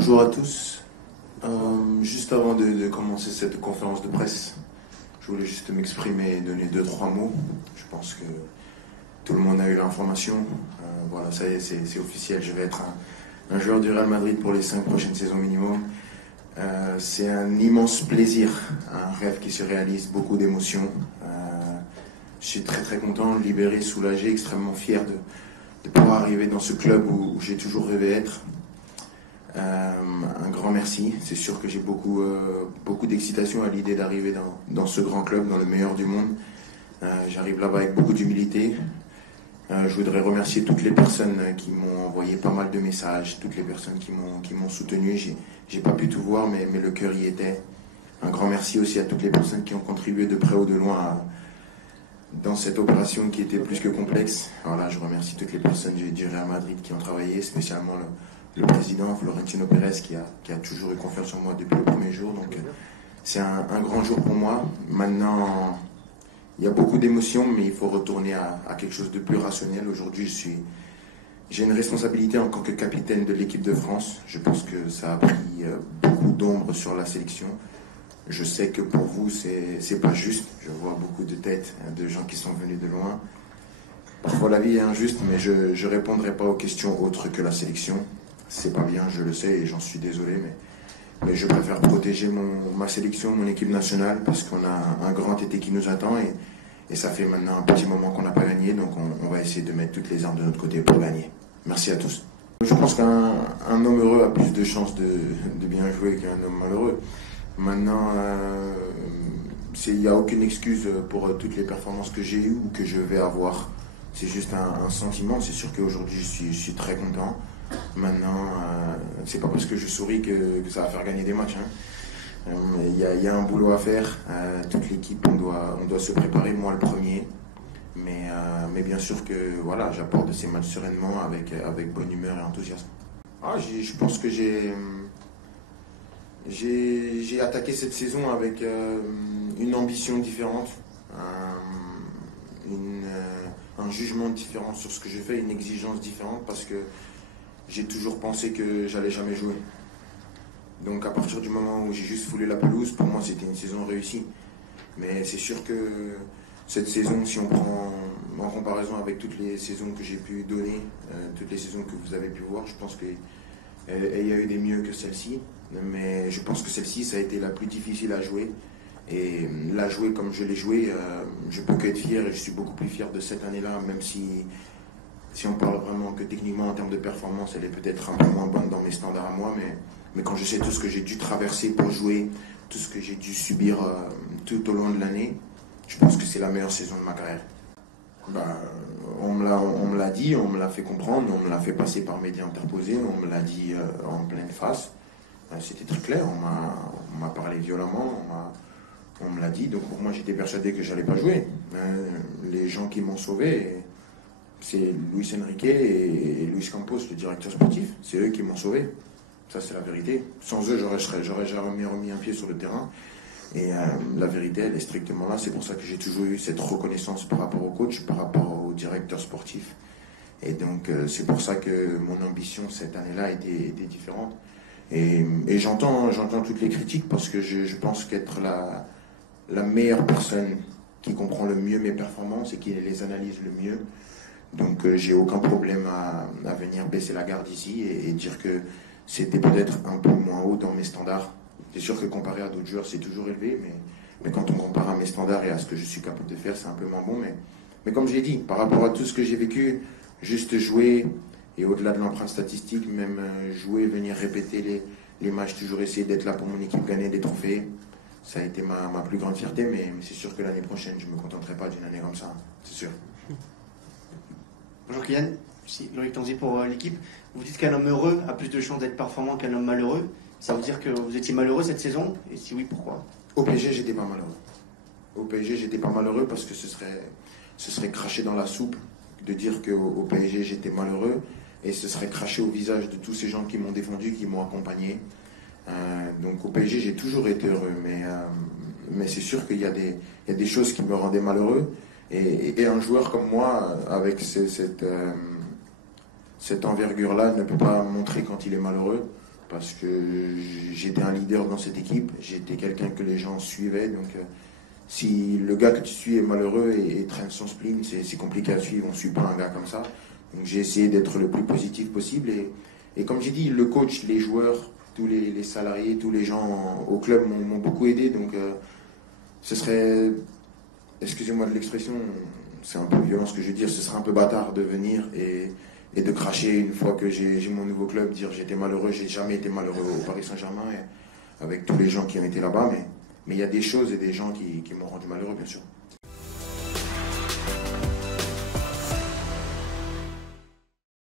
Bonjour à tous. Juste avant de commencer cette conférence de presse, je voulais juste m'exprimer et donner 2-3 mots. Je pense que tout le monde a eu l'information. Voilà, ça y est, c'est officiel. Je vais être un joueur du Real Madrid pour les 5 prochaines saisons minimum. C'est un immense plaisir, un rêve qui se réalise, beaucoup d'émotions. Je suis très très content, libéré, soulagé, extrêmement fier de pouvoir arriver dans ce club où j'ai toujours rêvé être. Un grand merci. C'est sûr que j'ai beaucoup d'excitation à l'idée d'arriver dans ce grand club, dans le meilleur du monde. J'arrive là-bas avec beaucoup d'humilité. Je voudrais remercier toutes les personnes qui m'ont envoyé pas mal de messages, toutes les personnes qui m'ont soutenu. J'ai pas pu tout voir, mais le cœur y était. Un grand merci aussi à toutes les personnes qui ont contribué de près ou de loin dans cette opération qui était plus que complexe. Voilà, je remercie toutes les personnes du Real Madrid qui ont travaillé, spécialement le président Florentino Pérez qui a toujours eu confiance en moi depuis le premier jour. Donc c'est un grand jour pour moi. Maintenant, il y a beaucoup d'émotions, mais il faut retourner à quelque chose de plus rationnel. Aujourd'hui, j'ai une responsabilité en tant que capitaine de l'équipe de France. Je pense que ça a pris beaucoup d'ombre sur la sélection. Je sais que pour vous, c'est pas juste. Je vois beaucoup de têtes, de gens qui sont venus de loin. Parfois, la vie est injuste, mais je répondrai pas aux questions autres que la sélection. C'est pas bien, je le sais, et j'en suis désolé, mais je préfère protéger ma sélection, mon équipe nationale, parce qu'on a un grand été qui nous attend, et ça fait maintenant un petit moment qu'on n'a pas gagné, donc on va essayer de mettre toutes les armes de notre côté pour gagner. Merci à tous. Je pense qu'un homme heureux a plus de chances de bien jouer qu'un homme malheureux. Maintenant, il n'y a aucune excuse pour toutes les performances que j'ai eues ou que je vais avoir. C'est juste un sentiment. C'est sûr qu'aujourd'hui, je suis très content. Maintenant, c'est pas parce que je souris que ça va faire gagner des matchs. Il y a un boulot à faire. Toute l'équipe, on doit se préparer, moi le premier. Mais bien sûr que voilà, j'apporte ces matchs sereinement avec bonne humeur et enthousiasme. Je pense que j'ai attaqué cette saison avec une ambition différente, un jugement différent sur ce que je fais, une exigence différente, parce que j'ai toujours pensé que j'allais jamais jouer. Donc à partir du moment où j'ai juste foulé la pelouse, pour moi c'était une saison réussie. Mais c'est sûr que cette saison, si on prend en comparaison avec toutes les saisons que j'ai pu donner, toutes les saisons que vous avez pu voir, je pense qu'il y a eu des mieux que celle-ci. Mais je pense que celle-ci, ça a été la plus difficile à jouer. Et la jouer comme je l'ai joué, je peux qu'être fier, et je suis beaucoup plus fier de cette année-là, même si on parle vraiment que techniquement en termes de performance, elle est peut-être un peu moins bonne dans mes standards à moi, mais quand je sais tout ce que j'ai dû traverser pour jouer, tout ce que j'ai dû subir tout au long de l'année, je pense que c'est la meilleure saison de ma carrière. On me l'a dit, on me l'a fait comprendre, on me l'a fait passer par médias interposés, on me l'a dit en pleine face. C'était très clair, on m'a parlé violemment, on me l'a dit, donc pour moi j'étais persuadé que j'allais pas jouer. Les gens qui m'ont sauvé, c'est Luis Enrique et Luis Campos, le directeur sportif. C'est eux qui m'ont sauvé. Ça, c'est la vérité. Sans eux, j'aurais jamais remis un pied sur le terrain. Et la vérité, elle est strictement là. C'est pour ça que j'ai toujours eu cette reconnaissance par rapport au coach, par rapport au directeur sportif. Et donc, c'est pour ça que mon ambition cette année-là était différente. Et j'entends toutes les critiques, parce que je pense qu'être la meilleure personne qui comprend le mieux mes performances et qui les analyse le mieux. Donc j'ai aucun problème à venir baisser la garde ici et dire que c'était peut-être un peu moins haut dans mes standards. C'est sûr que comparé à d'autres joueurs, c'est toujours élevé, mais quand on compare à mes standards et à ce que je suis capable de faire, c'est un peu moins bon. Mais comme j'ai dit, par rapport à tout ce que j'ai vécu, juste jouer, et au-delà de l'empreinte statistique, même jouer, venir répéter les matchs, toujours essayer d'être là pour mon équipe, gagner des trophées, ça a été ma plus grande fierté, mais c'est sûr que l'année prochaine, je ne me contenterai pas d'une année comme ça, c'est sûr. Bonjour Kylian, ici Loïc Tanzi pour l'équipe. Vous dites qu'un homme heureux a plus de chances d'être performant qu'un homme malheureux. Ça veut dire que vous étiez malheureux cette saison? Et si oui, pourquoi? Au PSG, j'étais pas malheureux. Au PSG, j'étais pas malheureux parce que ce serait cracher dans la soupe de dire qu'au PSG, j'étais malheureux, et ce serait cracher au visage de tous ces gens qui m'ont défendu, qui m'ont accompagné. Donc au PSG, j'ai toujours été heureux, mais c'est sûr qu'il y a des choses qui me rendaient malheureux. Et un joueur comme moi, avec cette envergure-là, ne peut pas montrer quand il est malheureux. parce que j'étais un leader dans cette équipe, j'étais quelqu'un que les gens suivaient. Donc, si le gars que tu suis est malheureux et traîne son spleen, c'est compliqué à suivre. On ne suit pas un gars comme ça. Donc, j'ai essayé d'être le plus positif possible. Et comme j'ai dit, le coach, les joueurs, tous les salariés, tous les gens au club m'ont beaucoup aidé. Donc, ce serait, excusez-moi de l'expression, c'est un peu violent ce que je veux dire, ce serait un peu bâtard de venir et de cracher une fois que j'ai mon nouveau club, dire j'étais malheureux, j'ai jamais été malheureux au Paris Saint-Germain avec tous les gens qui ont été là-bas, mais il y a des choses et des gens qui m'ont rendu malheureux, bien sûr.